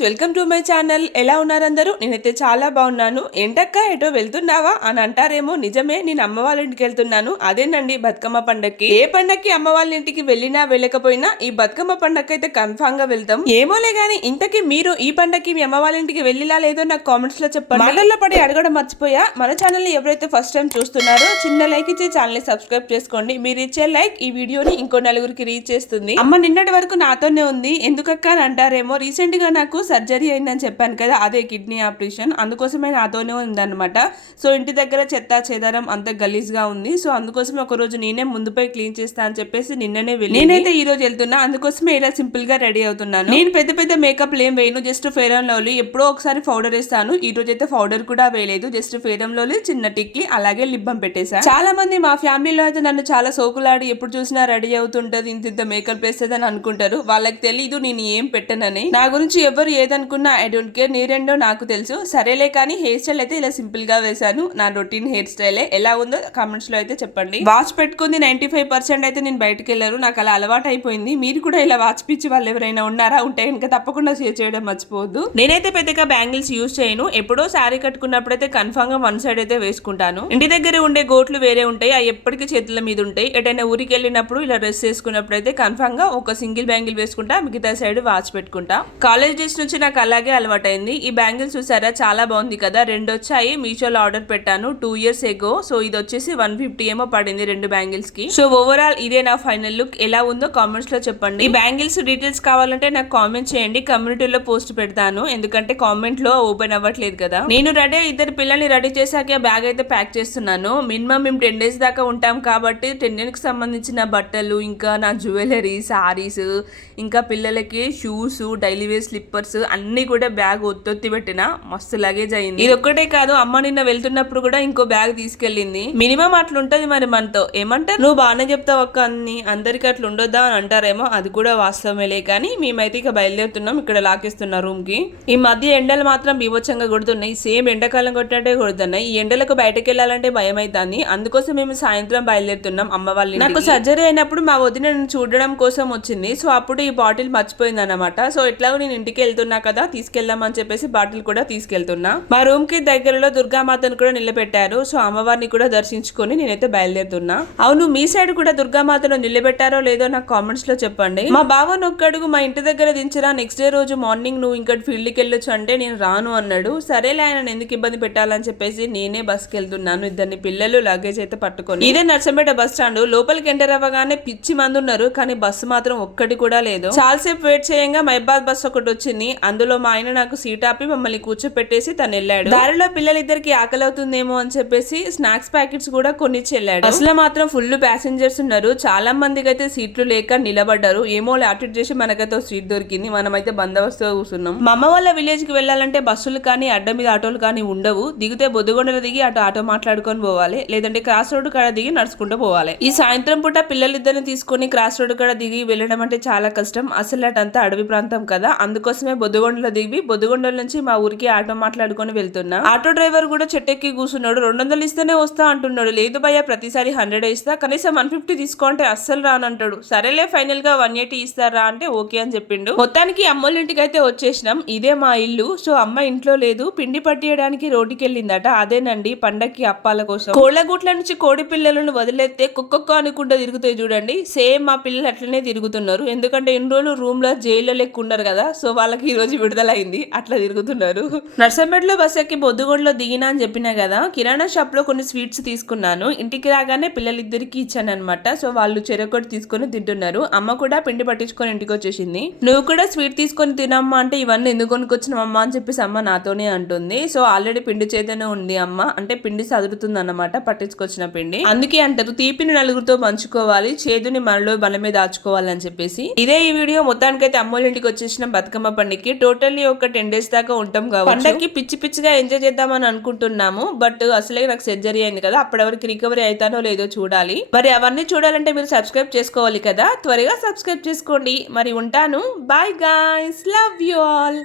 Welcome to my channel. ఎలా ఉన్నారు అందరూ నేనైతే చాలా బాగున్నాను. ఏంటక్క ఎటో వెళ్తున్నావా? అని అంటారేమో నిజమే నేను అమ్మ వాళ్ళ ఇంటికి వెళ్తున్నాను. అదేనండి బతుకమ్మ పండక్కి. ఏ పండక్కి అమ్మ వాళ్ళ ఇంటికి వెళ్ళినా వెళ్ళకపోయినా ఈ బతుకమ్మ పండక్కి అయితే కన్ఫామ్గా వెళ్తాం. ఏమోలే గానీ ఇంతకీ మీరు ఈ పండక్కి మీ అమ్మ వాళ్ళ ఇంటికి వెళ్ళిలా లేదో నాకు కామెంట్స్లో చెప్పండి. మాటల్లో పడి అడగడం మర్చిపోయా. మన ఛానల్ని ఎవరైతే ఫస్ట్ టైం చూస్తున్నారో చిన్న లైక్ ఇచ్చే ఛానల్ని సబ్స్క్రైబ్ చేసుకోండి. మీరు ఇచ్చే లైక్ ఈ వీడియోని ఇంకో నలుగురికి రీచ్ చేస్తుంది. అమ్మ నిన్నటి వరకు నాతోనే ఉంది. ఎందుకక్క అని అంటారేమో. రీసెంట్గా నాకు సర్జరీ అయిందని చెప్పాను కదా అదే కిడ్నీ ఆపరేషన్. అందుకోసమే నాతోనే ఉందన్నమాట. సో ఇంటి దగ్గర చెత్త చెదారం అంత గలీజ్గా ఉంది. సో అందుకోసమే ఒక రోజు నేనే ముందుపై క్లీన్ చేస్తా అని చెప్పేసి నిన్ననే వెళ్ళి నేనైతే ఈ రోజు వెళ్తున్నా. అందుకోసమే ఇలా సింపుల్గా రెడీ అవుతున్నాను. నేను పెద్ద పెద్ద మేకప్ ఏం వేయను జస్ట్ ఫేర్ అండ్ లవ్లీ ఎప్పుడో ఒకసారి పౌడర్ వేస్తాను. ఈ రోజు అయితే పౌడర్ కూడా వేయలేదు. జస్ట్ ఫేర్ అండ్ లవ్లీ చిన్న టిక్కి అలాగే లిబ్బం పెట్టేసా. చాలా మంది మా ఫ్యామిలీలో అయితే నన్ను చాలా సోకులాడి ఎప్పుడు చూసినా రెడీ అవుతుంటది ఇంత ఇంత మేకప్ వేస్తుంది అని అనుకుంటారు. వాళ్ళకి తెలీదు నేను ఏం పెట్టనని. నా గురించి ఎవరు ఏదనుకున్నా ఐ డోంట్ కేర్ నీరెండో నాకు తెలుసు. సరేలే కానీ హెయిర్ స్టైల్ అయితే ఇలా సింపుల్గా వేశాను. నా రొటీన్ హెయిర్ స్టైలే. ఎలా ఉందో కామెంట్స్లో అయితే చెప్పండి. వాచ్ పెట్టుకుంది నైన్టీ ఫైవ్ పర్సెంట్ అయితే నేను బయటకు వెళ్ళారు నాకు అలా అలవాటు అయిపోయింది మీరు కూడా ఇలా వాచ్ పిచ్చి వాళ్ళు ఎవరైనా ఉన్నారా? ఉంటే కనుక తప్పకుండా షేర్ చేయడం మర్చిపోవద్దు. నేనైతే పెద్దగా బ్యాంగిల్స్ యూజ్ చేయను. ఎప్పుడో శారీ కట్టుకున్నప్పుడైతే కన్ఫామ్గా వన్ సైడ్ అయితే వేసుకుంటాను. ఇంటి దగ్గర ఉండే గోట్లు వేరే ఉంటాయి. అవి ఎప్పటికీ చేతుల మీద ఉంటాయి. ఎటైనా ఊరికి వెళ్ళినప్పుడు ఇలా డ్రెస్ వేసుకున్నప్పుడు అయితే కన్ఫామ్గా ఒక సింగిల్ బ్యాంగిల్ వేసుకుంటా మిగతా సైడ్ వాచ్ పెట్టుకుంటా. కాలేజ్ డేస్ నుంచి నాకు అలాగే అలవాటైంది. ఈ బ్యాంగిల్స్ చూసారా? చాలా బాగుంది కదా. రెండు వచ్చాయి. మీషోలో ఆర్డర్ పెట్టాను టూ ఇయర్స్ ఎగో. సో ఇది వచ్చేసి వన్ ఫిఫ్టీ ఏమో పడింది రెండు బ్యాంగిల్స్కి సో ఓవరాల్ ఇదే నా ఫైనల్ లుక్. ఎలా ఉందో కామెంట్స్లో చెప్పండి. ఈ బ్యాంగిల్స్ డీటెయిల్స్ కావాలంటే నాకు కామెంట్ చేయండి. కమ్యూనిటీలో పోస్ట్ పెడతాను. ఎందుకంటే కామెంట్లో ఓపెన్ అవ్వట్లేదు కదా. నేను రెడీ ఇద్దరు పిల్లల్ని రెడీ చేశాక బ్యాగ్ అయితే ప్యాక్ చేస్తున్నాను. మినిమం మేము టెన్ డేస్ దాకా ఉంటాం కాబట్టి టెన్ డేస్కి సంబంధించిన బట్టలు ఇంకా నా జ్యువెలరీ సారీస్ ఇంకా పిల్లలకి షూస్ డైలీ వేర్ స్లిప్పర్స్ అన్ని కూడా బ్యాగ్ ఒత్తొత్తి పెట్టిన మస్తు లగేజ్ అయింది. ఇది ఒక్కటే కాదు అమ్మ నిన్న వెళ్తున్నప్పుడు కూడా ఇంకో బ్యాగ్ తీసుకెళ్ళింది. మినిమం అట్లా ఉంటది మరి మనతో. ఏమంటారు? నువ్వు బాగానే చెప్తావు అక్క అన్ని. అందరికి అట్లా ఉండొద్దా అని అంటారేమో అది కూడా వాస్తవమేలే కానీ మేమైతే ఇక బయలుదేరుతున్నాం ఇక్కడ లాకేస్తున్నా రూమ్కి. ఈ మధ్య ఎండలు మాత్రం బీభత్సంగా కొడుతున్నాయి. సేమ్ ఎండాకాలం కొట్టినట్టే కొడుతున్నాయి. ఈ ఎండలకు బయటకు వెళ్ళాలంటే భయం అవుతుంది అందుకోసం మేము సాయంత్రం బయలుదేరుతున్నాం అమ్మ వాళ్ళ నాకు సర్జరీ అయినప్పుడు మా వదిన నన్ను చూడడం కోసం వచ్చింది. సో అప్పుడు ఈ బాటిల్ మర్చిపోయింది అనమాట సో ఎట్లాగో నేను ఇంటికి వెళ్తున్నా కదా తీసుకెళ్దామని చెప్పేసి బాటిల్ కూడా తీసుకెళ్తున్నా. మా రూమ్కి దగ్గరలో దుర్గామాతను కూడా నిలబెట్టారు. సో అమ్మవారిని కూడా దర్శించుకొని నేనైతే బయలుదేరుతున్నా. అవును మీ సైడ్ కూడా దుర్గామాతను నిలబెట్టారో లేదో నాకు కామెంట్స్లో చెప్పండి. మా బావ ఒక్కడుగు మా ఇంటి దగ్గర దించరా నెక్స్ట్ డే రోజు మార్నింగ్ నువ్వు ఇంకా ఫీల్డ్కి వెళ్ళొచ్చు అంటే నేను రాను అన్నాడు. సరేలే ఆయన ఎందుకు ఇబ్బంది పెట్టాలని చెప్పేసి నేనే బస్కి వెళ్తున్నాను. ఇద్దరిని పిల్లలు లగేజ్ అయితే పట్టుకొని. ఇదే నర్సంపేట బస్ స్టాండ్ లోపలికి ఎంటర్ అవ్వగానే పిచ్చి మంది ఉన్నారు కానీ బస్సు మాత్రం ఒక్కటి కూడా లేదు. చాలాసేపు వెయిట్ చేయంగా మైబాద్ బస్ ఒకటి వచ్చింది. అందులో మా ఆయన నాకు సీట్ ఆపి మమ్మల్ని కూర్చోపెట్టేసి తను వెళ్ళాడు. దారిలో పిల్లలిద్దరికి ఆకలి అవుతుందేమో అని చెప్పేసి స్నాక్స్ ప్యాకెట్స్ కూడా కొనిచ్చి వెళ్ళాడు బస్సులో మాత్రం ఫుల్ ప్యాసింజర్స్ ఉన్నారు. చాలా మందికి అయితే సీట్లు లేక నిలబడ్డారు. ఏమో అటు చేసి మనకైతే సీట్ దొరికింది. మనమైతే బందోబస్తుగా కూర్చున్నాం. మా అమ్మ వాళ్ళ విలేజ్కి వెళ్ళాలంటే బస్సులు కానీ అడ్డ మీద ఆటోలు కానీ ఉండవు. దిగితే బొద్దుగొండలు దిగి అటు ఆటో మాట్లాడుకొని పోవాలి. లేదంటే క్రాస్ రోడ్ కాడ దిగి నడుచుకుంటూ పోవాలి. ఈ సాయంత్రం పూట పిల్లలిద్దరిని తీసుకొని క్రాస్ రోడ్ కాడ దిగి వెళ్ళడం అంటే చాలా కష్టం. అసలు అటంతా అడవి ప్రాంతం కదా. అందుకోసమే బొద్దుగొండలో దిగి బొద్దుగొండల నుంచి మా ఊరికి ఆటో మాట్లాడుకొని వెళ్తున్నా. ఆటో డ్రైవర్ కూడా చెట్టెక్కి కూర్చున్నాడు రెండు వందలు ఇస్తేనే వస్తా అంటున్నాడు. లేదు భయ్య ప్రతిసారి హండ్రెడ్ ఇస్తా. కనీసం వన్ ఫిఫ్టీ తీసుకుంటే అస్సలు రానంటాడు. సరేలే ఫైనల్గా వన్ ఎయిటీ ఇస్తారా అంటే ఓకే అని చెప్పిండు. మొత్తానికి అమ్మోళ్ళ ఇంటికి అయితే వచ్చేసినాం. ఇదే మా ఇల్లు. సో అమ్మ ఇంట్లో లేదు. పిండి పట్టియడానికి రోడ్డుకి వెళ్ళిందట అదేనండి పండక్కి అప్పాల కోసం. కోళ్ళగూట్ల నుంచి కోడి పిల్లలను వదిలేస్తే కుక్కొక్క అనుకుంటూ తిరుగుతాయి చూడండి. సేమ్ మా పిల్లలు అట్లనే తిరుగుతున్నారు. ఎందుకంటే ఇన్ని రోజులు రూమ్లో జైల్లో లెక్క ఉన్నారు కదా. సో వాళ్ళకి ఈ రోజు విడుదలైంది. అట్లా తిరుగుతున్నారు. నర్సంపేటలో బస్ ఎక్కి బొద్దుగొండలో దిగినా అని చెప్పినా కదా కిరాణా షాప్లో కొన్ని స్వీట్స్ తీసుకున్నాను. ఇంటికి రాగానే పిల్లలిద్దరికి ఇచ్చాను అనమాట సో వాళ్ళు చెరొకటి తీసుకొని తింటున్నారు. అమ్మ కూడా పిండి పట్టించుకొని ఇంటికి వచ్చేసింది. నువ్వు కూడా స్వీట్ తీసుకొని తినమ్మా అంటే ఇవన్నీ ఎందుకు కొనుక్కొచ్చినావమ్మా అని చెప్పేసి అమ్మ నాతోనే అంటుంది. సో ఆల్రెడీ పిండి చేతనే ఉంది అమ్మ. అంటే పిండి సదురుతుంది అన్నమాట పట్టించుకొచ్చిన పిండి. అందుకే అంటారు తీపిని నలుగురితో పంచుకోవాలి చేదుని మనలో మనమే దాచుకోవాలి అని చెప్పేసి. ఇదే ఈ వీడియో. మొత్తానికైతే అమ్మోళ్ళ ఇంటికి వచ్చేసిన బతుకమ్మ పండుగకి టోటల్లీ ఒక టెన్ డేస్ దాకా ఉంటాం కాబట్టి పండగకి పిచ్చి పిచ్చిగా ఎంజాయ్ చేద్దామని అనుకుంటున్నాము బట్ అసలే నాకు సర్జరీ అయింది కదా. అప్పటి వరకు రికవరీ అవుతానో లేదో చూడాలి. మరి అవన్నీ చూడాలంటే మీరు సబ్స్క్రైబ్ చేసుకోవాలి కదా. త్వరగా సబ్స్క్రైబ్ చేసుకోండి. మరి ఉంటాను. Bye guys. Love you all.